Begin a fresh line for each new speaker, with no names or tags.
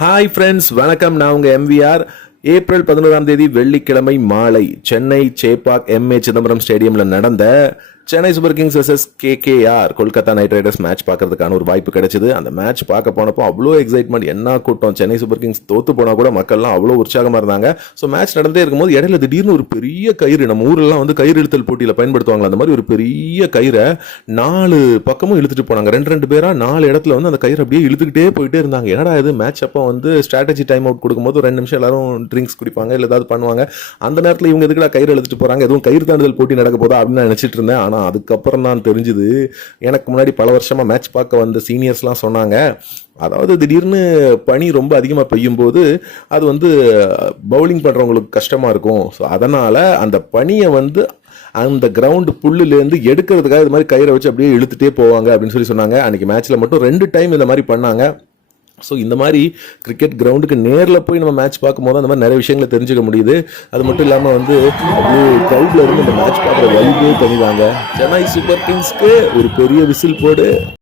Hi friends வணக்கம். நான் உங்க எம்விஆர் ஏப்ரல் பதினோராம் தேதி வெள்ளிக்கிழமை மாலை சென்னை சேப்பாக் எம்ஏ சிதம்பரம் ஸ்டேடியம்ல நடந்த Chennai super kings vs KKR Kolkata knight riders match பார்க்கறதுக்கான ஒரு வாய்ப்பு கிடைச்சது. அந்த மேட்ச் பார்க்க போனப்போ அவ்வளோ எக்ஸைட்மெண்ட் என்ன கூட்டம் சென்னை சூப்பர் கிங்ஸ் தோத்து போனா கூட மக்கள்லாம் அவ்வளோ உற்சாகமாக இருந்தாங்க. ஸோ மேட்ச் நடந்தே இருக்கும்போது இடையில திடீர்னு ஒரு பெரிய கயிறு நம்ம ஊரெல்லாம் வந்து கயிறு இழுத்தல் போட்டியில் பயன்படுத்துவாங்க அந்த மாதிரி ஒரு பெரிய கயிறை நாலு பக்கமும் இழுத்துட்டு போனாங்க. ரெண்டு ரெண்டு பேராக நாலு இடத்துல வந்து அந்த கயிறு அப்படியே இழுத்துக்கிட்டே போயிட்டே இருந்தாங்க. என்னடா இது மேட்ச் அப்போ வந்து ஸ்ட்ராட்டஜி டைம் அவுட் கொடுக்கும்போது ஒரு ரெண்டு நிமிஷம் எல்லாரும் ட்ரிங்க்ஸ் குடிப்பாங்க இல்லை ஏதாவது பண்ணுவாங்க. அந்த நேரத்தில் இவங்க எதுக்குடா கயிறு இழுத்துட்டு போகிறாங்க எதுவும் கயிறு தாண்டுதல் போட்டி நடக்க போதா அப்படின்னு நினச்சிட்டு இருந்தேன். ஆனால் அதுக்கப்புறம் தான் தெரிஞ்சுது. எனக்கு முன்னாடி பல வருஷமாக மேட்ச் பார்க்க வந்த சீனியர்ஸ்லாம் சொன்னாங்க. அதாவது திடீர்னு பனி ரொம்ப அதிகமாக பெய்யும் போது அது வந்து பவுலிங் பண்ணுறவங்களுக்கு கஷ்டமாக இருக்கும். ஸோ அதனால் அந்த பனியை வந்து அந்த கிரவுண்டு புல்லுலேருந்து எடுக்கிறதுக்காக இது மாதிரி கயிறை வச்சு அப்படியே இழுத்துட்டே போவாங்க அப்படின்னு சொல்லி சொன்னாங்க. அன்றைக்கி மேட்ச்சில் மட்டும் ரெண்டு டைம் இந்த மாதிரி பண்ணாங்க. ஸோ இந்த மாதிரி கிரிக்கெட் கிரவுண்டுக்கு நேரில் போய் நம்ம மேட்ச் பார்க்கும்போது அந்த மாதிரி நிறைய விஷயங்களை தெரிஞ்சுக்க முடியுது. அது மட்டும் இல்லாமல் வந்து அப்படியே க்ரௌடில் இருந்து இந்த மேட்ச் பார்க்குற வைபே தனிதாங்க. சென்னை சூப்பர் கிங்ஸ்க்கு ஒரு பெரிய விசில் போடு.